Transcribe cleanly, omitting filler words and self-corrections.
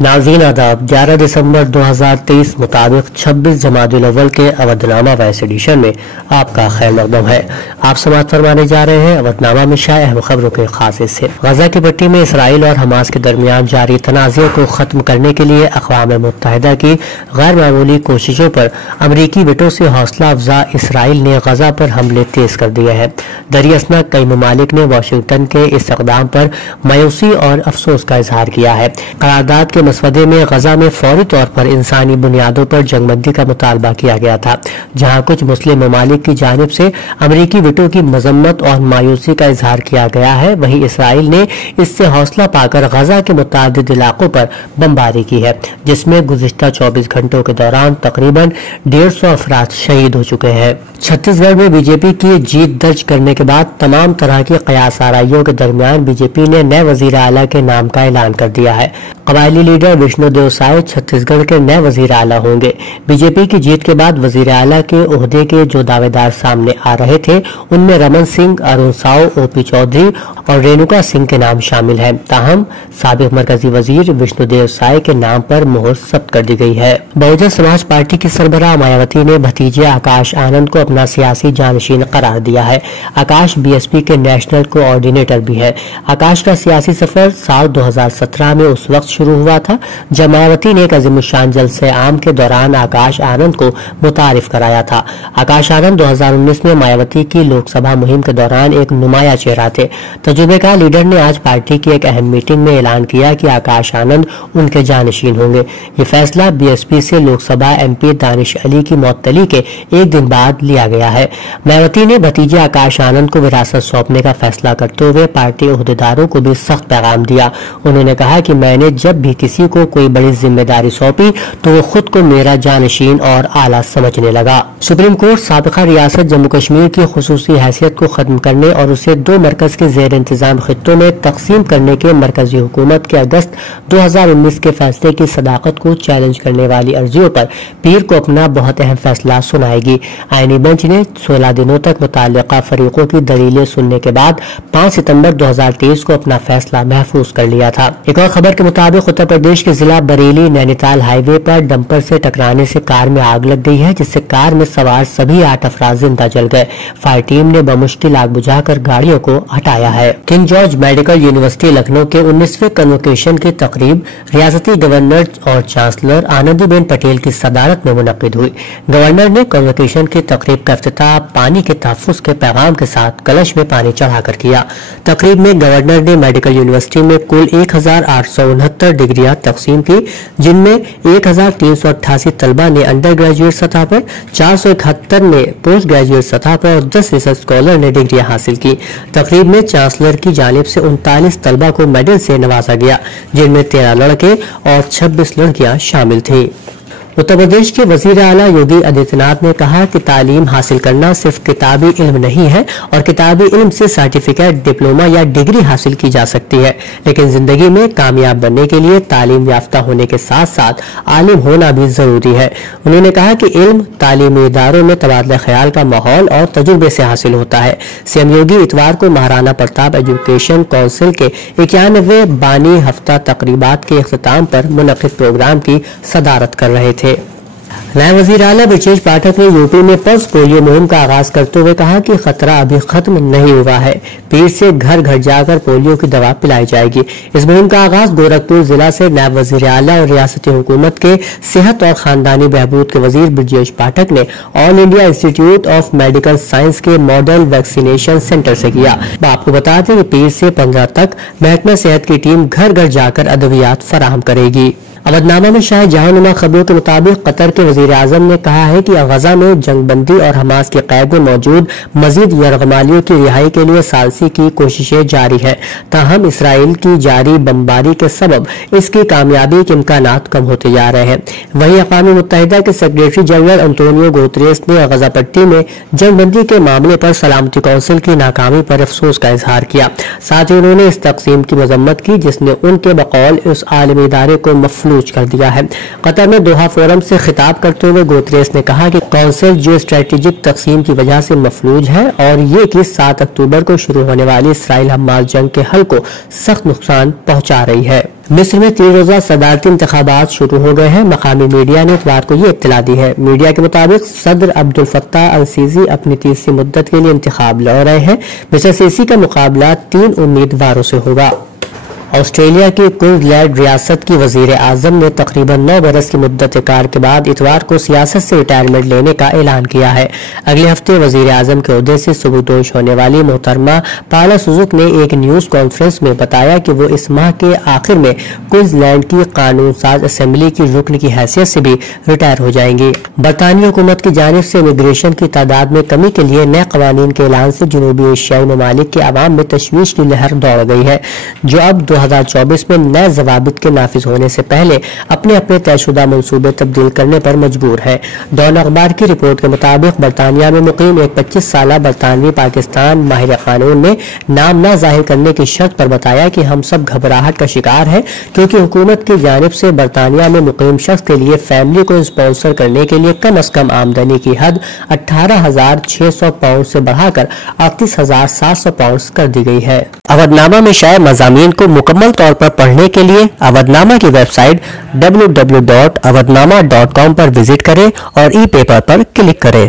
नाज़रीन आदाब, 11 दिसंबर 2023 मुताबिक 26 जमादुल अव्वल के अवधनामा वैस एडिशन में आपका खैर मकदम है। आप समाअत फरमाने जा रहे हैं अवधनामा में शाये अहम खबरों के खास हिस्से। गजा की पट्टी में इसराइल और हमास के दरमियान जारी तनाज़े को खत्म करने के लिए अक़वाम मुत्तहिदा की गैर मामूली कोशिशों पर अमरीकी विटो से हौसला अफजा इसराइल ने गजा पर हमले तेज कर दिए हैं। दरियासना कई ममालिक ने वाशिंगटन के इस इक़दाम पर मायूसी और अफसोस का इजहार किया है। करारदाद के मसवदे में गजा में फौरी तौर पर इंसानी बुनियादों पर जंगबंदी का मुतालबा किया गया था, जहां कुछ मुस्लिम ममालिक की जानिब से अमरीकी विटो की मजम्मत और मायूसी का इजहार किया गया है। वहीं इसराइल ने इससे हौसला पाकर गजा के मुतादिद इलाकों पर बमबारी की है, जिसमें गुज़िश्ता 24 घंटों के दौरान तकरीबन 150 अफराद शहीद हो चुके हैं। छत्तीसगढ़ में बीजेपी की जीत दर्ज करने के बाद तमाम तरह की कयास आराइयों के दरमियान बीजेपी ने नए वजीर आला के नाम का ऐलान कर दिया है। कबायली लीडर विष्णुदेव साय छत्तीसगढ़ के नए वजीर आला होंगे। बीजेपी की जीत के बाद वजीर आला के ओहदे के जो दावेदार सामने आ रहे थे, उनमें रमन सिंह, अरुण साव, ओपी चौधरी और रेणुका सिंह के नाम शामिल हैं। ताहम साबिक मरकजी वजीर विष्णुदेव साय के नाम पर मोहर जब्त कर दी गई है। बहुजन समाज पार्टी की सरबराह मायावती ने भतीजे आकाश आनंद को अपना सियासी जानशीन करार दिया है। आकाश बीएसपी के नेशनल कोऑर्डिनेटर भी है। आकाश का सियासी सफर साल 2017 में उस वक्त शुरू हुआ था जब मायावती ने एक अज़ीमुश्शान जलसे आम के दौरान आकाश आनंद को मुतारिफ कराया था। आकाश आनंद 2019 में मायावती की लोकसभा मुहिम के दौरान एक नुमाया चेहरा थे। तजुर्बेकार लीडर ने आज पार्टी की एक अहम मीटिंग में ऐलान किया कि आकाश आनंद उनके जानशीन होंगे। ये फैसला बीएसपी से लोकसभा एमपी दानिश अली की मौतली के एक दिन बाद लिया गया है। मायावती ने भतीजे आकाश आनंद को विरासत सौंपने का फैसला करते हुए पार्टी ओहदेदारों को भी सख्त पैगाम दिया। उन्होंने कहा कि मैंने जब भी किसी को कोई बड़ी जिम्मेदारी सौंपी तो वो खुद को मेरा जानशीन और आला समझने लगा। सुप्रीम कोर्ट साबिका रियासत जम्मू कश्मीर की खुसूसी हैसियत को खत्म करने और उसे 2 मरकज के जेर इंतजाम खित्तों में तकसीम करने के मरकजी हुकूमत के अगस्त 2019 के फैसले की सदाकत को चैलेंज करने वाली अर्जियों पर पीर को अपना बहुत अहम फैसला सुनाएगी। आईनी बेंच ने 16 दिनों तक मुताल्लिका फरीकों की दलीलें सुनने के बाद 5 सितंबर 2023 को अपना फैसला महफूज कर लिया था। एक और खबर के मुताबिक उत्तर प्रदेश के जिला बरेली नैनीताल हाईवे पर डंपर से टकराने से कार में आग लग गई है, जिससे कार में सवार सभी 8 अफराद जिंदा जल गए। फायर टीम ने बमुश्किल आग बुझाकर गाड़ियों को हटाया है। King George medical university Lucknow के 19वें कन्वोकेशन की तकरीब रियासती गवर्नर और चांसलर आनंदीबेन पटेल की सदारत में मुनक्किद हुई। गवर्नर ने कन्वोकेशन की तकरीब का इफ्तिताह पानी के तहफ़्फ़ुज़ के पैगाम के साथ कलश में पानी चढ़ाकर किया। तकरीब में गवर्नर ने मेडिकल यूनिवर्सिटी में कुल 1869 डिग्रियां तकसीम की, जिनमें 1388 तलबा ने अंडर ग्रेजुएट सतह पर, 471 ने पोस्ट ग्रेजुएट सतह पर और 10 रिसर्च स्कॉलर ने डिग्रियां हासिल की। तकरीब में चांसलर की जानिब से 39 तलबा को मेडल से नवाजा गया, जिनमें 13 लड़के और 26 लड़कियां शामिल थीं। उत्तर प्रदेश के वजीर आला योगी आदित्यनाथ ने कहा कि तालीम हासिल करना सिर्फ किताबी इल्म नहीं है और किताबी इल्म से सर्टिफिकेट, डिप्लोमा या डिग्री हासिल की जा सकती है, लेकिन जिंदगी में कामयाब बनने के लिए तालीम याफ्ता होने के साथ साथ आलिम होना भी जरूरी है। उन्होंने कहा कि इल्म तालीमी इदारों में तबादला ख्याल का माहौल और तजुर्बे से हासिल होता है। सीएम योगी इतवार को महाराणा प्रताप एजुकेशन काउंसिल के 91वें बानी हफ्ता तकरीबात के इख्तिताम पर मुनक्किद प्रोग्राम की सदारत कर रहे थे। नए वजीर आला ब्रजेश पाठक ने यूपी में पल्स पोलियो मुहिम का आगाज करते हुए कहा कि खतरा अभी खत्म नहीं हुआ है। पीर से घर घर जाकर पोलियो की दवा पिलाई जाएगी। इस मुहिम का आगाज गोरखपुर जिला से नायब वजीर आला और रियासती हुकूमत के सेहत और खानदानी बहबूद के वजीर ब्रजेश पाठक ने all India institute of medical science के मॉडल वैक्सीनेशन सेंटर से किया। आपको बता दें कि पीर से 15 तक महकमा सेहत की टीम घर घर जाकर अद्वियात फराहम करेगी। अवधनामा में शायद जहांनुमा खबरों के मुताबिक कतर के वजीर आजम ने कहा है कि गजा में जंगबंदी और हमास की कैद में मौजूद मजीद यरगमालियों की रिहाई के लिए सालसी की कोशिशें जारी है। ताहम इसराइल की जारी बमबारी के सबब इसकी कामयाबी के इम्कानात कम होते जा रहे हैं। वहीं अक़वाम मुत्तहिदा के सेक्रेटरी जनरल अंतोनियो गुतेरेस ने गजा पट्टी में जंगबंदी के मामले पर सलामती कौंसिल की नाकामी पर अफसोस का इजहार किया। साथ ही उन्होंने इस तकसीम की मजम्मत की जिसने उनके बकौल उस आलमी इदारे को मफलूज कर दिया है। कतर में दोहा फोरम से खिताब करते हुए गुतेरेस ने कहा कि कौंसिल जो स्ट्रेटेजिक तकसीम की वजह से मफलूज है और ये कि 7 अक्टूबर को शुरू होने वाली इसराइल हमास जंग के हल को सख्त नुकसान पहुंचा रही है। मिस्र में 3 रोजा सदारती इंतखाबात शुरू हो गए हैं। मकामी मीडिया ने इतवार को ये इत्तला दी है। मीडिया के मुताबिक सदर अब्दुल फत्ताह अल सीसी अपनी तीसरी मुद्दत के लिए इंतखाब लड़ रहे हैं। मिस्र सीसी का मुकाबला 3 उम्मीदवारों से होगा। ऑस्ट्रेलिया की क्वींसलैंड रियासत की वजीर आजम ने तकरीबन 9 बरस की मुद्दत कार के बाद इतवार को सियासत से रिटायरमेंट लेने का ऐलान किया है। अगले हफ्ते वजीर आजम के ओहदे से सुबुदोश होने वाली मोहतरमा पाला सुजुक ने एक न्यूज कॉन्फ्रेंस में बताया कि वो इस माह के आखिर में क्वींसलैंड की कानून साज असेंबली की रुकन की हैसियत से भी रिटायर हो जाएंगी। बरतानी हुकूमत की जानिब से इमिग्रेशन की तादाद में कमी के लिए नए कवानीन के ऐलान से जनूबी एशियाई ममालिक के अवाम में तशवीश की लहर दौड़ गई है, जो अब 2024 में नए जवाबित के नाफिज होने से पहले अपने अपने तयशुदा मंसूबे तब्दील करने पर मजबूर है। डॉन अखबार की रिपोर्ट के मुताबिक बरतानिया में मुकीम एक 25 साल बरतानवी पाकिस्तान माहिर कानून ने नाम न जाहिर करने की शर्त पर बताया कि हम सब घबराहट का शिकार है, क्योंकि हुकूमत की जानिब से बरतानिया में मुकीम शख्स के लिए फैमिली को स्पॉन्सर करने के लिए कम अज कम आमदनी की हद 18,600 पाउंड से बढ़ाकर 38,700 पाउंड कर दी गई है। अवधनामा में शाये मज़ामीन को मुकम्मल तौर पर पढ़ने के लिए अवधनामा की वेबसाइट www.awadhnama.com पर विजिट करें और ई पेपर पर क्लिक करें।